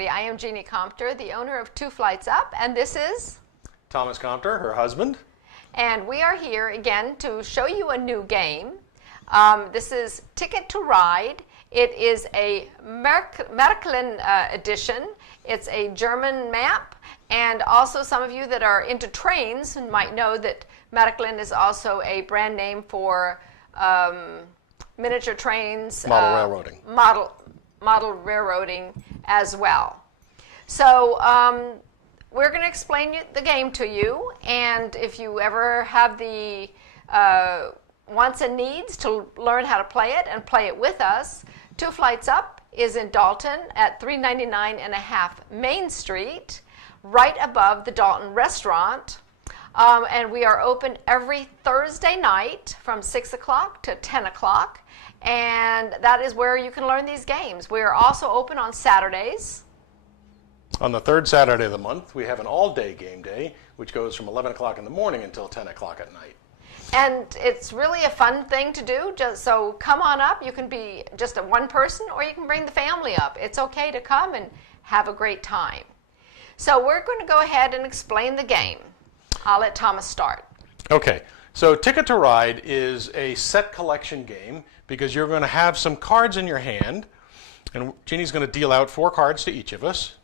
everybody. I am Jeannie Compter, the owner of Two Flights Up, and this is Thomas Compter, her husband. And we are here again to show you a new game. This is Ticket to Ride. It is a Märklin edition. It's a German map, and also some of you that are into trains might know that Märklin is also a brand name for miniature trains. Model railroading. Model railroading as well. So we're going to explain the game to you, and if you ever have the wants and needs to learn how to play it and play it with us, Two Flights Up is in Dalton at 399 and a half Main Street, right above the Dalton restaurant. And we are open every Thursday night from 6 o'clock to 10 o'clock. And that is where you can learn these games. We are also open on Saturdays. On the third Saturday of the month, we have an all-day game day, which goes from 11 o'clock in the morning until 10 o'clock at night. And it's really a fun thing to do. So come on up. You can be just one person, or you can bring the family up. It's okay to come and have a great time. So we're going to go ahead and explain the game. I'll let Thomas start. Okay, so Ticket to Ride is a set collection game because you're going to have some cards in your hand, and Jeannie's going to deal out 4 cards to each of us.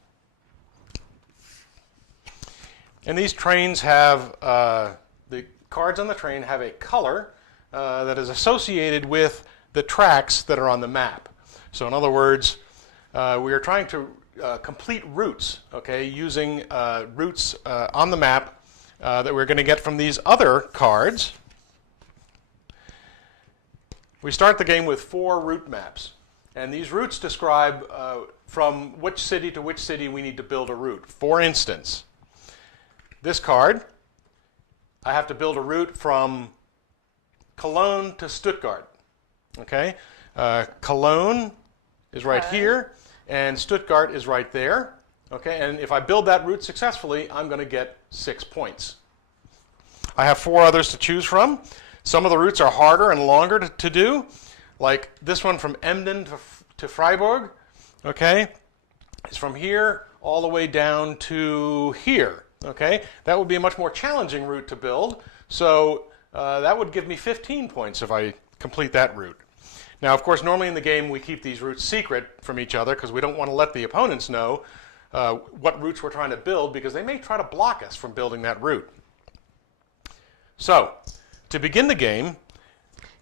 And these trains have, the cards on the train have a color that is associated with the tracks that are on the map. So in other words, we are trying to complete routes, okay, using routes on the map that we're going to get from these other cards. We start the game with 4 route maps, and these routes describe from which city to which city we need to build a route. For instance, this card, I have to build a route from Cologne to Stuttgart. Okay, Cologne is right here, and Stuttgart is right there. Okay, and if I build that route successfully, I'm going to get 6 points. I have 4 others to choose from. Some of the routes are harder and longer to do, like this one from Emden to Freiburg. Okay, it's from here all the way down to here. Okay, that would be a much more challenging route to build, so that would give me 15 points if I complete that route. Now, of course, normally in the game we keep these routes secret from each other because we don't want to let the opponents know what routes we're trying to build, because they may try to block us from building that route. So, to begin the game,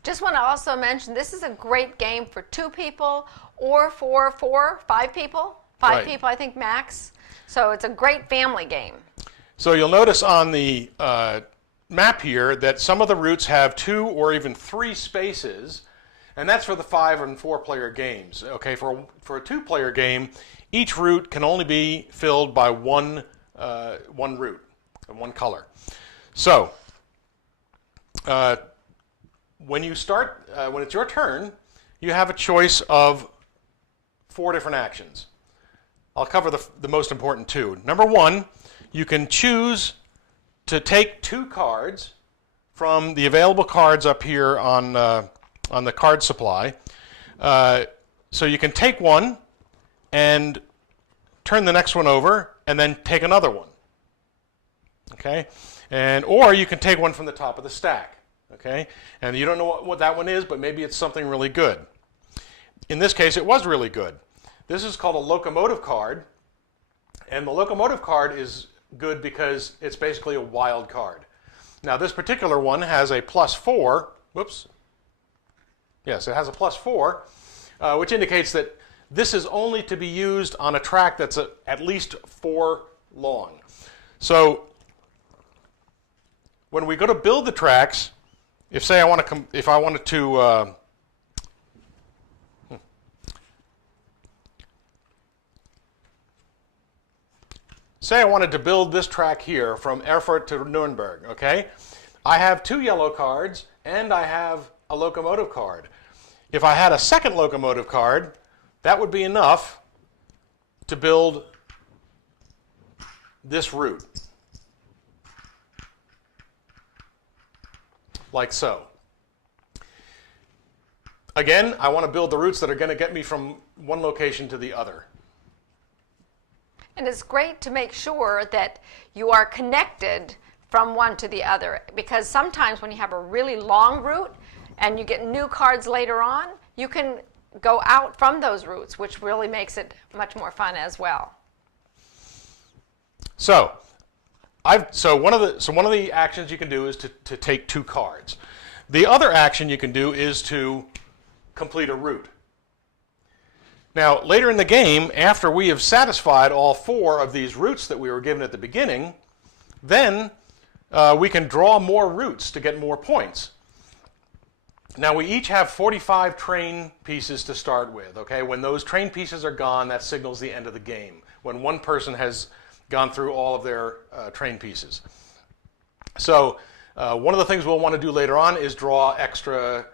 just want to also mention this is a great game for 2 people or for 5 people. 5 people, I think, max. So it's a great family game. So you'll notice on the map here that some of the routes have 2 or even 3 spaces, and that's for the 5 and 4 player games. Okay, for a 2-player game, each route can only be filled by one route and one color. So when you start, when it's your turn, you have a choice of 4 different actions. I'll cover the most important 2. Number 1, you can choose to take 2 cards from the available cards up here on the card supply. So you can take one and turn the next one over and then take another one. Okay? Or you can take one from the top of the stack. Okay? And you don't know what that one is, but maybe it's something really good. In this case, it was really good. This is called a locomotive card, and the locomotive card is good because it's basically a wild card. Now, this particular one has a +4. Whoops. Yes, it has a +4, which indicates that this is only to be used on a track that's at least 4 long. So when we go to build the tracks, if I wanted to say I wanted to build this track here from Erfurt to Nuremberg, okay? I have 2 yellow cards and I have a locomotive card. If I had a second locomotive card, that would be enough to build this route, like so. Again, I want to build the routes that are going to get me from one location to the other. And it's great to make sure that you are connected from one to the other, because sometimes when you have a really long route and you get new cards later on, you can go out from those routes, which really makes it much more fun as well. So, one of the actions you can do is to take 2 cards. The other action you can do is to complete a route. Now, later in the game, after we have satisfied all 4 of these routes that we were given at the beginning, then we can draw more routes to get more points. Now, we each have 45 train pieces to start with, okay? When those train pieces are gone, that signals the end of the game, when one person has gone through all of their train pieces. So, one of the things we'll want to do later on is draw extra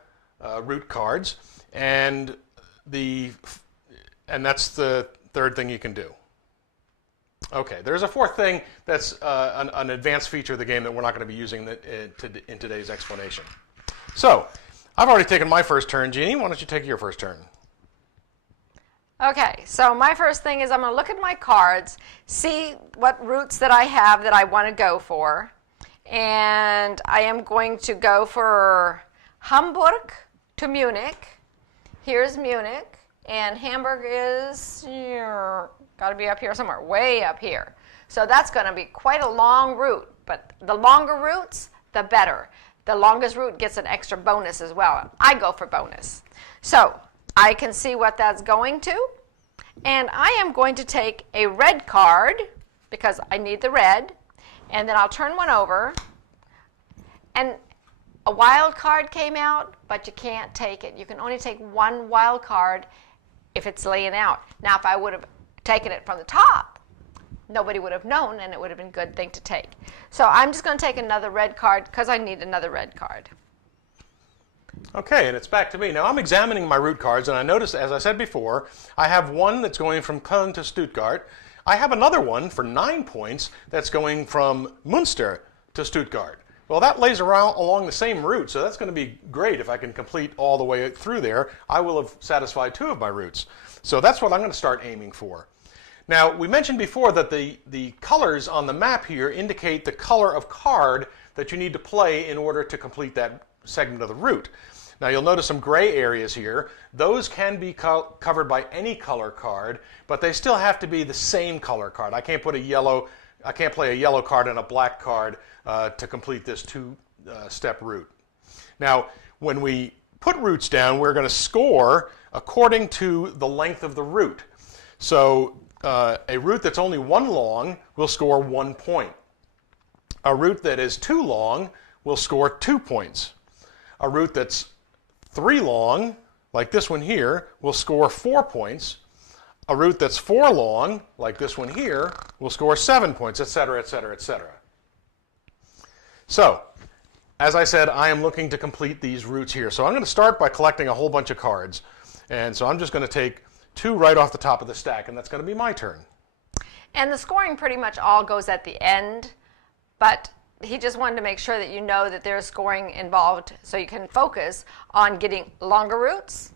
route cards, and that's the third thing you can do. Okay, there's a fourth thing that's an advanced feature of the game that we're not going to be using in today's explanation. So, I've already taken my first turn. Jeannie, why don't you take your first turn? Okay, so my first thing is I'm going to look at my cards, see what routes that I have that I want to go for, and I am going to go for Hamburg to Munich. Here's Munich, and Hamburg is got to be up here somewhere, way up here. So that's going to be quite a long route, but the longer routes, the better. The longest route gets an extra bonus as well. I go for bonus. So I can see what that's going to, and I am going to take a red card because I need the red, and then I'll turn one over, and a wild card came out, but you can't take it. You can only take one wild card if it's laying out. Now, if I would have taken it from the top, nobody would have known, and it would have been a good thing to take. So I'm just going to take another red card because I need another red card. Okay, and it's back to me. Now, I'm examining my route cards, and I noticed, as I said before, I have one that's going from Köln to Stuttgart. I have another one for 9 points that's going from Münster to Stuttgart. Well, that lays around along the same route, so that's going to be great if I can complete all the way through there. I will have satisfied 2 of my routes. So that's what I'm going to start aiming for. Now, we mentioned before that the colors on the map here indicate the color of card that you need to play in order to complete that segment of the route. Now, you'll notice some gray areas here. Those can be covered by any color card, but they still have to be the same color card. I can't play a yellow card and a black card to complete this 2-step route. Now, when we put routes down, we're going to score according to the length of the route. So, a route that's only 1 long will score 1 point. A route that is 2 long will score 2 points. A route that's 3 long, like this one here, will score 4 points. A route that's 4 long, like this one here, will score 7 points, etc., etc., etc. So, as I said, I am looking to complete these routes here. So I'm going to start by collecting a whole bunch of cards. And so I'm just going to take 2 right off the top of the stack, and that's going to be my turn. And the scoring pretty much all goes at the end, but he just wanted to make sure that you know that there's scoring involved so you can focus on getting longer routes,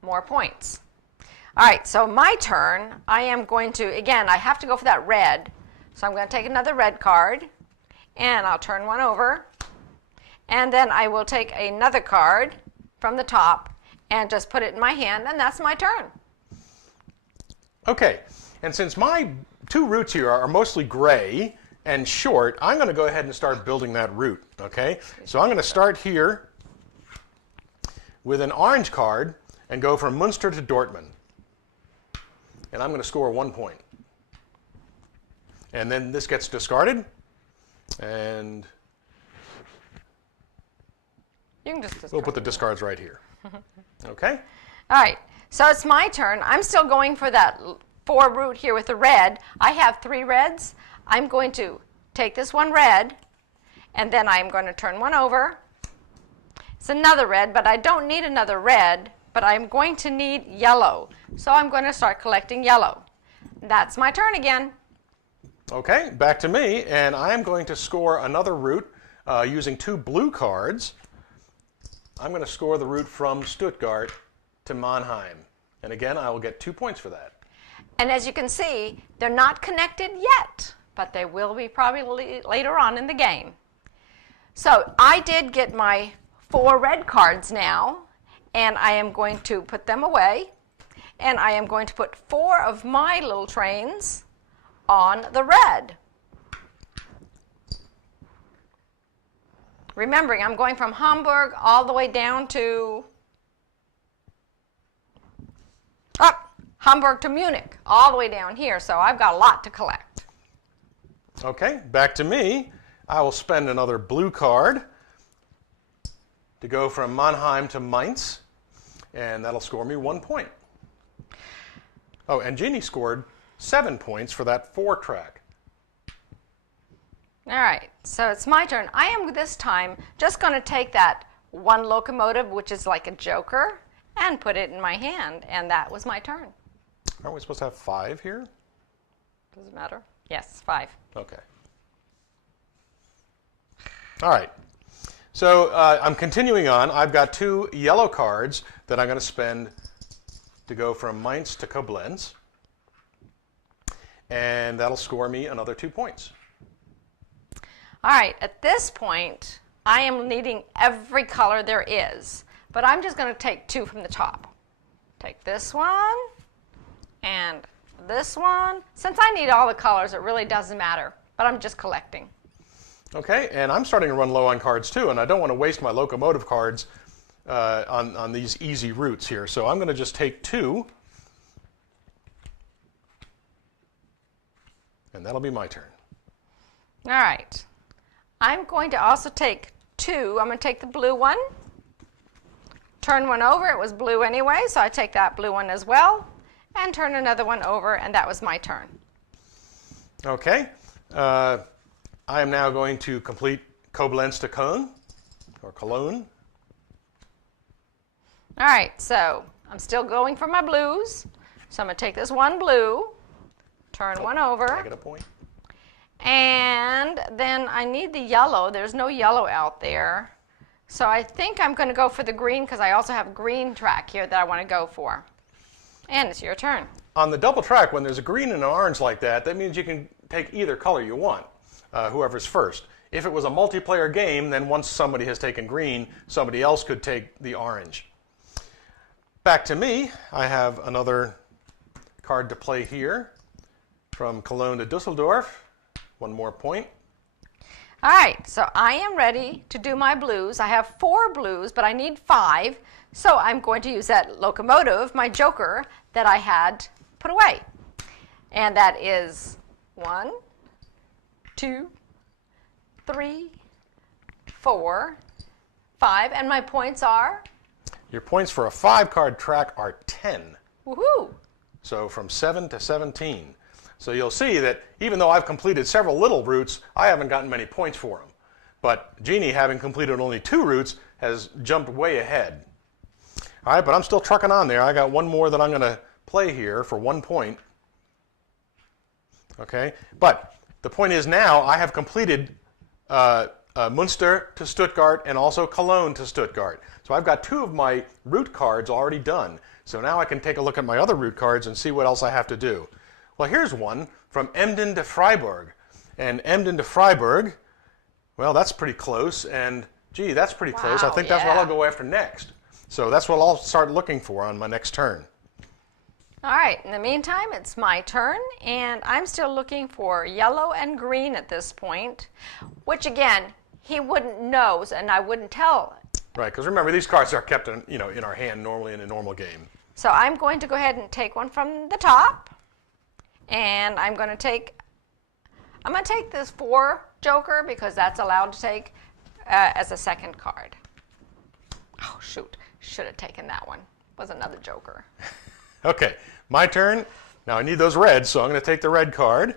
more points. All right, so my turn, I am going to, again, I have to go for that red, so I'm going to take another red card, and I'll turn one over, and then I will take another card from the top and just put it in my hand, and that's my turn. Okay, and since my 2 routes here are mostly gray and short, I'm going to go ahead and start building that route, okay? So I'm going to start here with an orange card and go from Münster to Dortmund. And I'm going to score 1 point. And then this gets discarded, and You can just discard. we'll put the discards right here. Okay? All right, so it's my turn. I'm still going for that 4 route here with the red. I have 3 reds. I'm going to take this one red, and then I'm going to turn one over. It's another red, but I don't need another red, but I'm going to need yellow. So I'm going to start collecting yellow. That's my turn again. Okay, back to me, and I'm going to score another route using 2 blue cards. I'm going to score the route from Stuttgart to Mannheim. And again, I will get 2 points for that. And as you can see, they're not connected yet, but they will be probably later on in the game. So I did get my 4 red cards now, and I am going to put them away, and I am going to put 4 of my little trains on the red. Remembering, I'm going from Hamburg all the way down to Hamburg to Munich, all the way down here, so I've got a lot to collect. Okay, back to me. I will spend another blue card to go from Mannheim to Mainz, and that'll score me 1 point. Oh, and Jeannie scored 7 points for that 4 track. All right, so it's my turn. I am this time just going to take that 1 locomotive, which is like a joker, and put it in my hand, and that was my turn. Aren't we supposed to have 5 here? Does it matter? Yes, 5. Okay. All right. So I'm continuing on. I've got 2 yellow cards that I'm going to spend to go from Mainz to Koblenz, and that'll score me another 2 points. All right, at this point, I am needing every color there is, but I'm just going to take 2 from the top. Take this one and this one. Since I need all the colors, it really doesn't matter, but I'm just collecting. Okay, and I'm starting to run low on cards too, and I don't want to waste my locomotive cards on these easy routes here. So I'm going to just take 2, and that'll be my turn. All right. I'm going to also take 2. I'm going to take the blue one, turn one over. It was blue anyway, so I take that blue one as well, and turn another one over, and that was my turn. Okay. I am now going to complete Koblenz to Köln, or Cologne. All right, so I'm still going for my blues. So I'm going to take this 1 blue, turn one over. I get a point. And then I need the yellow. There's no yellow out there. So I think I'm going to go for the green because I also have a green track here that I want to go for. And it's your turn. On the double track, when there's a green and an orange like that, that means you can take either color you want, whoever's first. If it was a multiplayer game, then once somebody has taken green, somebody else could take the orange. Back to me. I have another card to play here from Cologne to Dusseldorf. 1 more point. All right, so I am ready to do my blues. I have 4 blues, but I need 5. So I'm going to use that locomotive, my joker, that I had put away. And that is 1, 2, 3, 4, 5. And my points are? Your points for a 5-card track are 10. Woohoo! So from 7 to 17. So you'll see that even though I've completed several little routes, I haven't gotten many points for them. But Jeannie, having completed only 2 routes, has jumped way ahead. All right, but I'm still trucking on there. I got 1 more that I'm going to play here for 1 point. Okay, but the point is now I have completed Münster to Stuttgart and also Cologne to Stuttgart. So I've got 2 of my route cards already done. So now I can take a look at my other route cards and see what else I have to do. Well, here's one from Emden to Freiburg. And Emden to Freiburg, well, that's pretty close. And, gee, that's pretty close. I think that's what I'll go after next. So that's what I'll start looking for on my next turn. All right, in the meantime, it's my turn, and I'm still looking for yellow and green at this point, which, again, he wouldn't know, and I wouldn't tell. Right, because remember, these cards are kept in our hand normally in a normal game. So I'm going to go ahead and take one from the top. And I'm going to take this 4 joker because that's allowed to take as a second card. Oh, shoot. Should have taken that one. It was another joker. Okay, my turn. Now I need those reds, so I'm going to take the red card.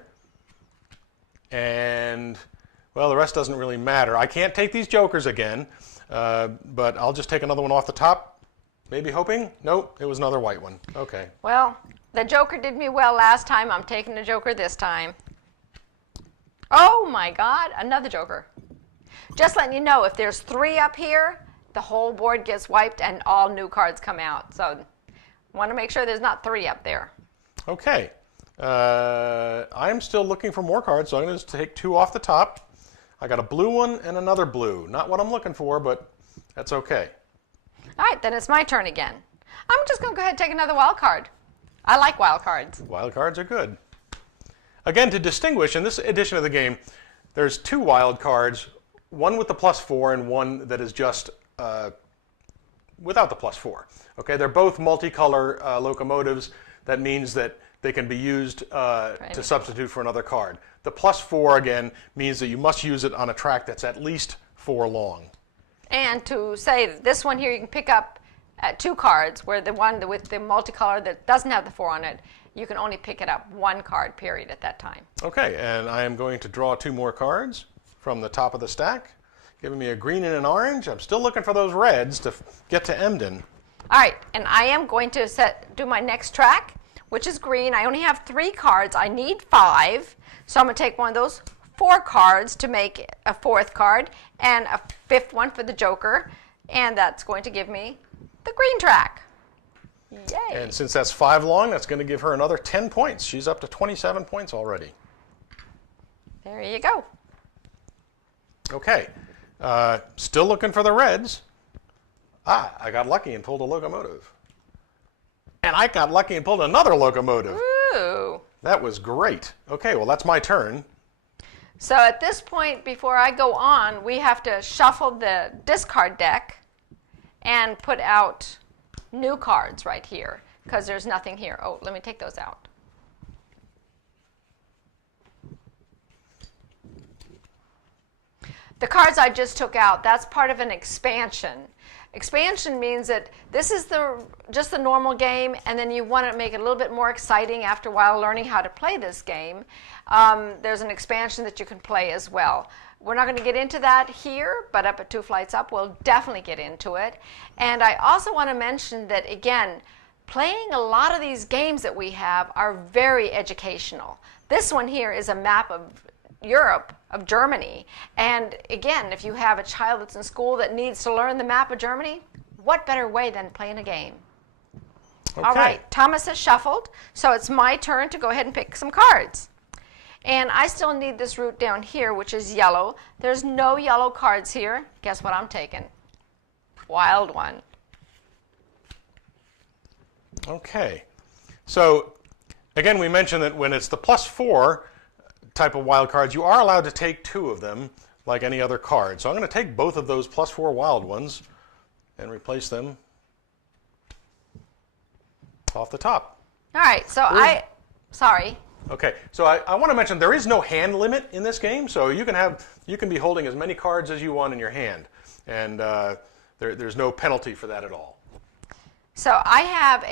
And, well, the rest doesn't really matter. I can't take these jokers again, but I'll just take another one off the top. Maybe hoping? Nope, it was another white one. Okay. Well, the joker did me well last time. I'm taking the joker this time. Oh my God, another joker. Just letting you know, if there's 3 up here, the whole board gets wiped and all new cards come out. So want to make sure there's not 3 up there. Okay, I'm still looking for more cards, so I'm going to take 2 off the top. I got a blue one and another blue. Not what I'm looking for, but that's okay. All right, then it's my turn again. I'm just going to go ahead and take another wild card. I like wild cards. Wild cards are good. Again, to distinguish, in this edition of the game, there's 2 wild cards, one with the +4 and one that is just without the +4. Okay, they're both multicolor locomotives. That means that they can be used to substitute for another card. The +4, again, means that you must use it on a track that's at least 4 long. And to say that this one here you can pick up at 2 cards, where the one with the multicolor that doesn't have the 4 on it, you can only pick it up 1 card, period, at that time. Okay, and I am going to draw 2 more cards from the top of the stack, giving me a green and an orange. I'm still looking for those reds to get to Emden. All right, and I am going to do my next track, which is green. I only have 3 cards. I need 5, so I'm going to take one of those 4 cards to make a 4th card and a 5th one for the joker, and that's going to give me the green track. Yay. And since that's 5 long, that's going to give her another 10 points. She's up to 27 points already. There you go. Okay, still looking for the reds. I got lucky and pulled a locomotive. And I got lucky and pulled another locomotive. Ooh. That was great. Okay, well, that's my turn. So at this point, before I go on, we have to shuffle the discard deck and put out new cards right here, because there's nothing here. Oh, let me take those out. The cards I just took out, that's part of an expansion. Expansion means that this is just the normal game, and then you want to make it a little bit more exciting after a while learning how to play this game. There's an expansion that you can play as well. We're not going to get into that here, but up at 2 Flights Up, we'll definitely get into it. And I also want to mention that, again, playing a lot of these games that we have are very educational. This one here is a map of Europe, of Germany. And again, if you have a child that's in school that needs to learn the map of Germany, what better way than playing a game? Okay. All right, Thomas has shuffled, so it's my turn to go ahead and pick some cards. And I still need this route down here, which is yellow. There's no yellow cards here. Guess what I'm taking? Wild one. Okay. So, again, we mentioned that when it's the +4 type of wild cards, you are allowed to take 2 of them, like any other card. So I'm going to take both of those +4 wild ones and replace them off the top. All right, so sorry. Okay, so I want to mention there is no hand limit in this game, so you can be holding as many cards as you want in your hand, and there's no penalty for that at all. So I have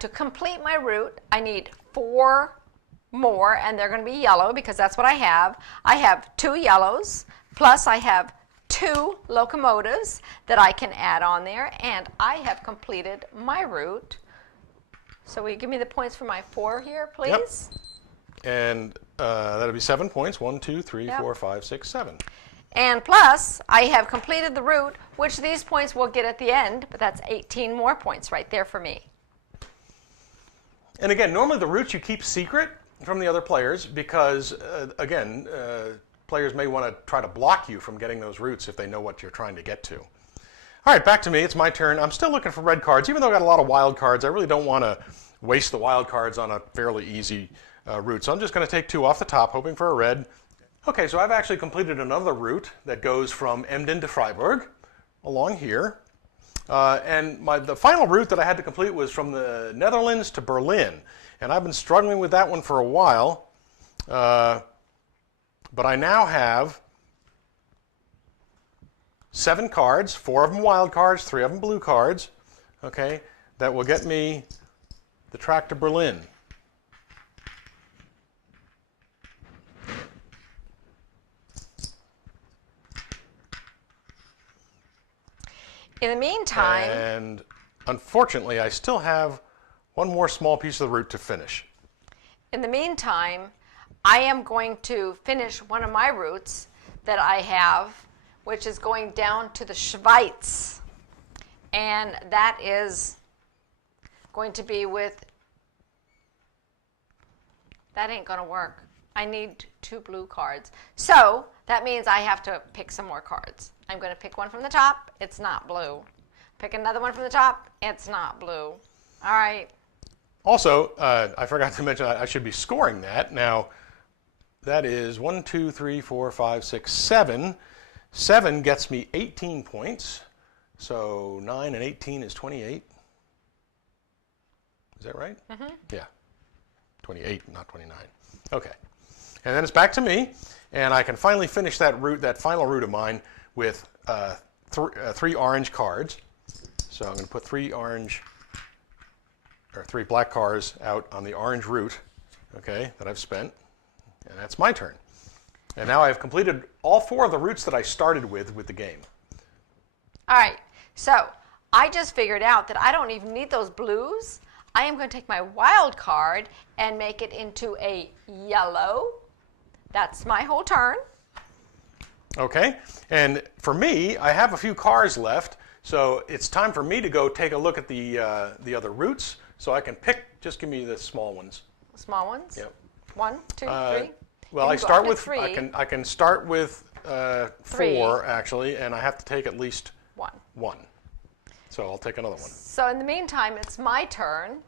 to complete my route, I need 4 more, and they're going to be yellow because that's what I have. I have 2 yellows, plus I have 2 locomotives that I can add on there, and I have completed my route. So will you give me the points for my 4 here, please? Yep. And that'll be 7 points. 1, 2, 3, Yep. 4, 5, 6, 7. And plus, I have completed the route, which these points we'll get at the end, but that's 18 more points right there for me. And again, normally the routes you keep secret from the other players because, again, players may want to try to block you from getting those routes if they know what you're trying to get to. All right, back to me. It's my turn. I'm still looking for red cards. Even though I got a lot of wild cards, I really don't want to waste the wild cards on a fairly easy route. So I'm just going to take 2 off the top, hoping for a red. Okay, so I've actually completed another route that goes from Emden to Freiburg along here. And the final route that I had to complete was from the Netherlands to Berlin. And I've been struggling with that one for a while. But I now have 7 cards, 4 of them wild cards, 3 of them blue cards, okay, that will get me the track to Berlin. In the meantime... And unfortunately, I still have one more small piece of the route to finish. In the meantime, I am going to finish one of my routes that I have, which is going down to the Schweiz. And that is going to be with that ain't going to work. I need 2 blue cards. So that means I have to pick some more cards. I'm going to pick one from the top. It's not blue. Pick another one from the top. It's not blue. All right. Also, I forgot to mention I should be scoring that. Now, that is 1, 2, 3, 4, 5, 6, 7. 7 gets me 18 points. So 9 and 18 is 28. Is that right? Mm-hmm. Yeah. 28, not 29. Okay. And then it's back to me, and I can finally finish that route, that final route of mine, with 3 orange cards. So I'm going to put 3 black cards out on the orange route, okay, that I've spent, and that's my turn. And now I've completed all 4 of the routes that I started with the game. All right. So I just figured out that I don't even need those blues. I am going to take my wild card and make it into a yellow. That's my whole turn. Okay, and for me, I have a few cards left, so it's time for me to go take a look at the other routes, so I can pick. Just give me the small ones. Small ones. Yep. 1, 2, 3. Well, I start with 3. I can start with 3. 4 actually, and I have to take at least 1. 1. So I'll take another one. So in the meantime, it's my turn,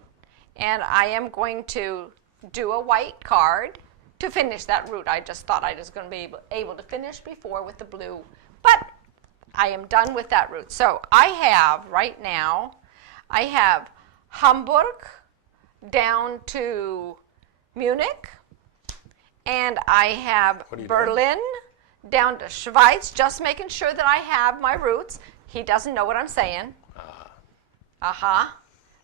and I am going to do a white card to finish that route. I just thought I was going to be able to finish before with the blue, but I am done with that route. So I have, right now, I have Hamburg down to Munich, and I have Berlin down to Schweiz, just making sure that I have my routes. He doesn't know what I'm saying. Uh-huh.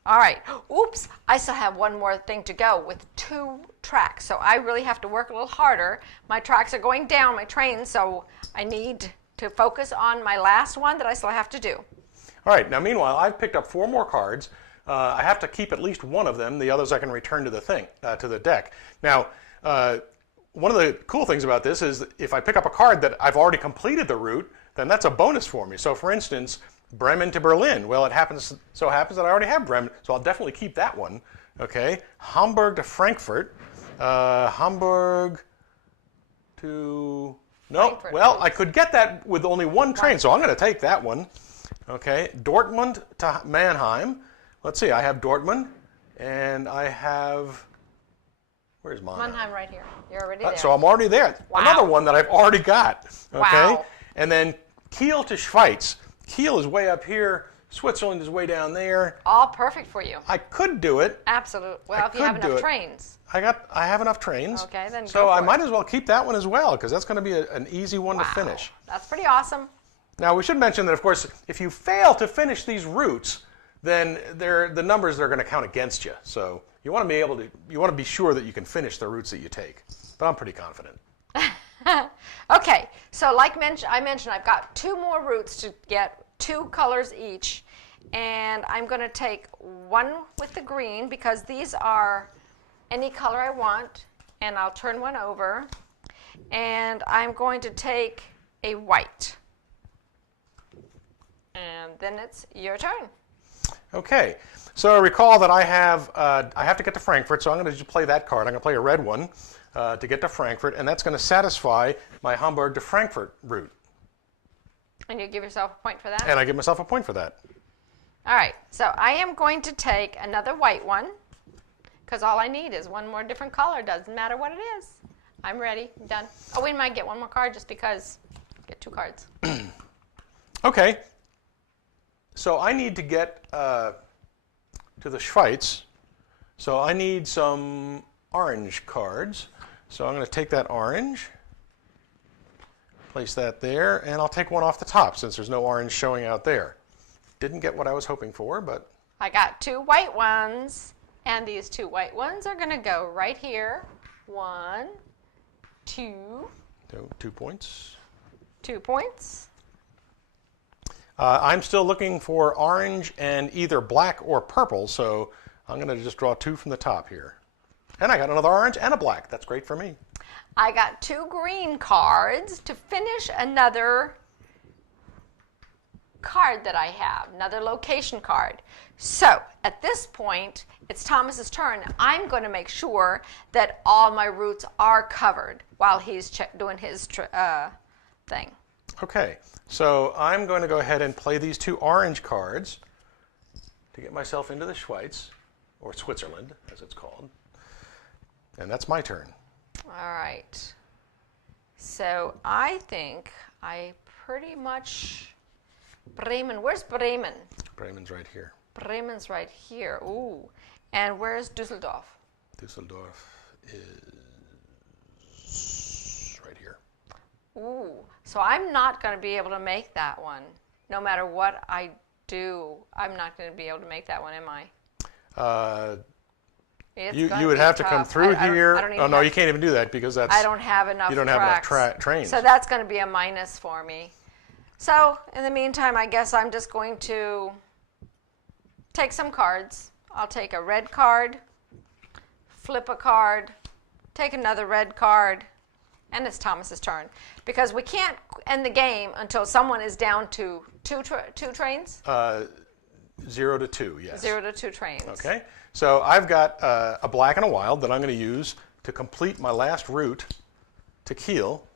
All right. Oops, I still have one more thing to go with 2 tracks, so I really have to work a little harder. My tracks are going down, my trains, so I need to focus on my last one that I still have to do. All right. Now, meanwhile, I've picked up 4 more cards. I have to keep at least one of them. The others I can return to the deck. Now, one of the cool things about this is that if I pick up a card that I've already completed the route, then that's a bonus for me. So, for instance, Bremen to Berlin. Well, it happens that I already have Bremen, so I'll definitely keep that one. Okay. Hamburg to Frankfurt. Hamburg to... No, Frankfurt, well, please. I could get that with only 1 train, so I'm going to take that one. Okay. Dortmund to Mannheim. Let's see, I have Dortmund, and I have... Where's Mannheim? Mannheim right here. You're already there. So I'm already there. Wow. Another one that I've already got. Okay. Wow. And then Kiel to Schweiz. Kiel is way up here. Switzerland is way down there. All perfect for you. I could do it. Absolutely. Well, if you have enough trains. I have enough trains. Okay, then so go for I it. might as well keep that one as well, because that's going to be an easy one Wow. to finish. That's pretty awesome. Now, we should mention that, of course, if you fail to finish these routes, then the numbers are going to count against you. So you want to be sure that you can finish the routes that you take. But I'm pretty confident. Okay, so like I mentioned, I've got 2 more routes to get, 2 colors each, and I'm going to take one with the green because these are any color I want, and I'll turn one over, and I'm going to take a white, and then it's your turn. Okay, so recall that I have to get to Frankfurt, so I'm going to just play that card. I'm going to play a red one to get to Frankfurt, and that's going to satisfy my Hamburg to Frankfurt route. And you give yourself a point for that? And I give myself a point for that. All right, so I am going to take another white one because all I need is one more different color. Doesn't matter what it is. I'm ready. I'm done. Oh, we might get one more card just because. Get 2 cards. Okay. So I need to get to the Schweiz. So I need some orange cards. So I'm going to take that orange, place that there, and I'll take one off the top since there's no orange showing out there. Didn't get what I was hoping for, but... I got 2 white ones, and these 2 white ones are going to go right here. 1, 2. So 2 points. 2 points. I'm still looking for orange and either black or purple, so I'm going to just draw 2 from the top here. And I got another orange and a black. That's great for me. I got 2 green cards to finish another card that I have, another location card. So at this point, it's Thomas's turn. I'm going to make sure that all my routes are covered while he's doing his thing. Okay, so I'm going to go ahead and play these 2 orange cards to get myself into the Schweiz, or Switzerland, as it's called. And that's my turn. All right. So I think I pretty much... Bremen. Where's Bremen? Bremen's right here. Bremen's right here. Ooh. And where's Düsseldorf? Düsseldorf is right here. Ooh. So I'm not going to be able to make that one. No matter what I do, I'm not going to be able to make that one, am I? You would have to come through here. Oh, no, you can't even do that because that's... I don't have enough You don't have enough trains. So that's going to be a minus for me. So in the meantime, I guess I'm just going to take some cards. I'll take a red card, flip a card, take another red card, and it's Thomas's turn. Because we can't end the game until someone is down to two trains? 0 to 2, yes. 0 to 2 trains. Okay. So I've got a black and a wild that I'm going to use to complete my last route to Kiel.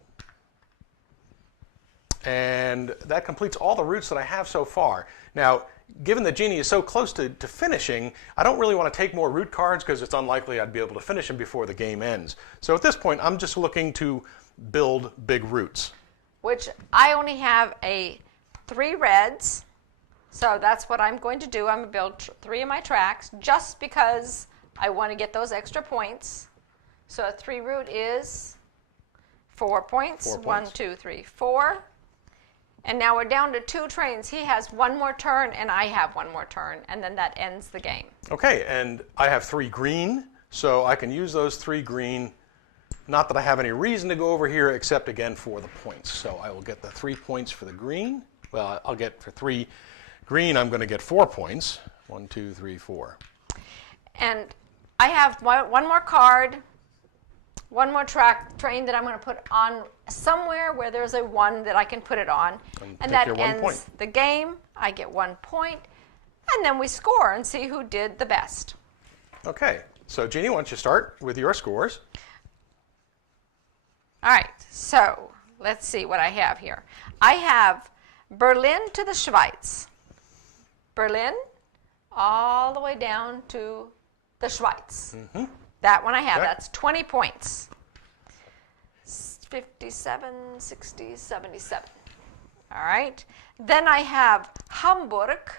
And that completes all the routes that I have so far. Now, given that Genie is so close to finishing, I don't really want to take more route cards because it's unlikely I'd be able to finish him before the game ends. So at this point, I'm just looking to build big routes. Which I only have 3 reds. So that's what I'm going to do. I'm going to build 3 of my tracks just because I want to get those extra points. So a 3 route is 4 points. 4 points. 1, 2, 3, 4. And now we're down to 2 trains. He has 1 more turn, and I have 1 more turn, and then that ends the game. Okay, and I have 3 green, so I can use those 3 green. Not that I have any reason to go over here, except again for the points. So I will get the 3 points for the green. Well, I'll get for 3 green, I'm going to get 4 points. 1, 2, 3, 4. And I have 1 more card, 1 more train that I'm going to put on somewhere where there's a 1 that I can put it on. And that ends the game. I get 1 point. And then we score and see who did the best. Okay. So, Jeannie, why don't you start with your scores? All right. So, let's see what I have here. I have Berlin to the Schweiz. Berlin all the way down to the Schweiz. Mm-hmm. That one I have. Okay. That's 20 points. 57, 60, 77. All right. Then I have Hamburg,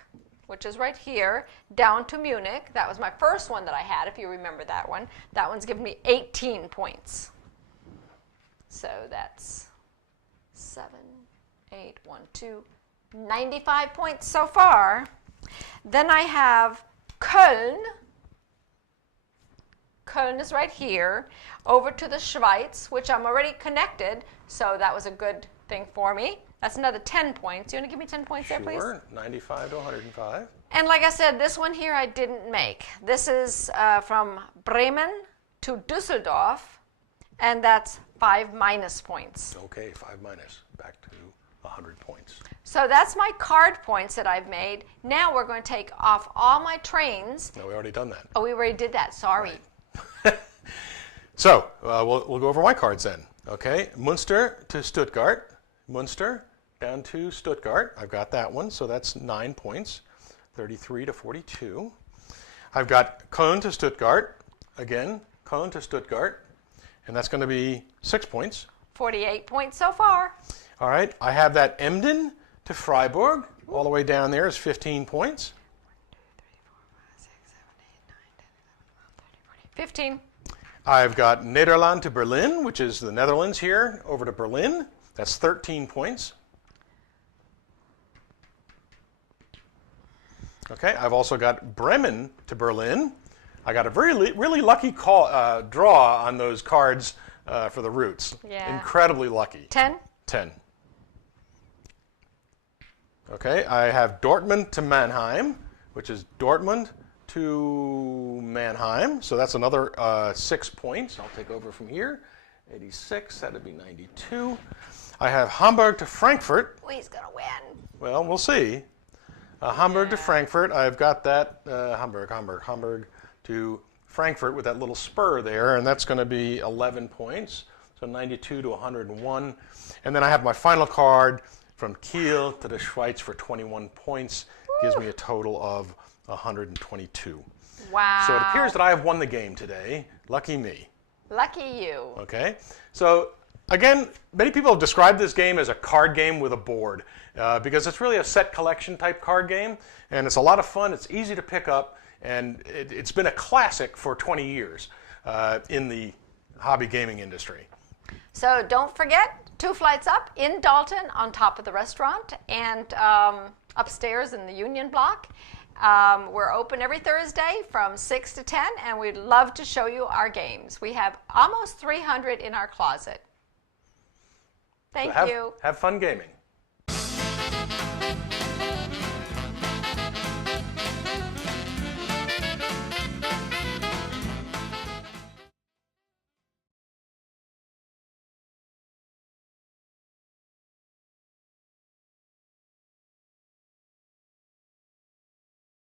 which is right here, down to Munich. That was my first one that I had, if you remember that one. That one's given me 18 points. So that's 7, 8, 1, 2, 95 points so far. Then I have Köln. Köln is right here, over to the Schweiz, which I'm already connected, so that was a good thing for me. That's another 10 points. You want to give me 10 points there, please? Sure, 95 to 105. And like I said, this one here I didn't make. This is from Bremen to Düsseldorf, and that's 5 minus points. Okay, 5 minus, back to 100 points. So that's my card points that I've made. Now we're going to take off all my trains. No, we already done that. Oh, we already did that. Sorry. Right. So, we'll go over my cards then. Okay, Munster to Stuttgart. Munster down to Stuttgart. I've got that one, so that's 9 points, 33 to 42. I've got Köln to Stuttgart. Again, Köln to Stuttgart, and that's going to be 6 points. 48 points so far. All right, I have that Emden to Freiburg. All the way down there is 15 points. 15. I've got Nederland to Berlin, which is the Netherlands here, over to Berlin. That's 13 points. Okay, I've also got Bremen to Berlin. I got a really lucky draw on those cards for the routes. Yeah. Incredibly lucky. 10. 10. Okay, I have Dortmund to Mannheim, which is Dortmund to Mannheim. So that's another 6 points. I'll take over from here. 86, that'd be 92. I have Hamburg to Frankfurt. Oh, he's going to win. Well, we'll see. Hamburg to Frankfurt. I've got that Hamburg to Frankfurt with that little spur there, and that's going to be 11 points. So 92 to 101. And then I have my final card from Kiel to the Schweiz for 21 points. Gives me a total of 122. Wow. So it appears that I have won the game today. Lucky me. Lucky you. Okay. So again, many people have described this game as a card game with a board because it's really a set collection type card game, and it's a lot of fun. It's easy to pick up, and it's been a classic for 20 years in the hobby gaming industry. So don't forget, 2 flights up in Dalton on top of the restaurant and upstairs in the Union Block. We're open every Thursday from 6 to 10, and we'd love to show you our games. We have almost 300 in our closet. Thank you. Have fun gaming.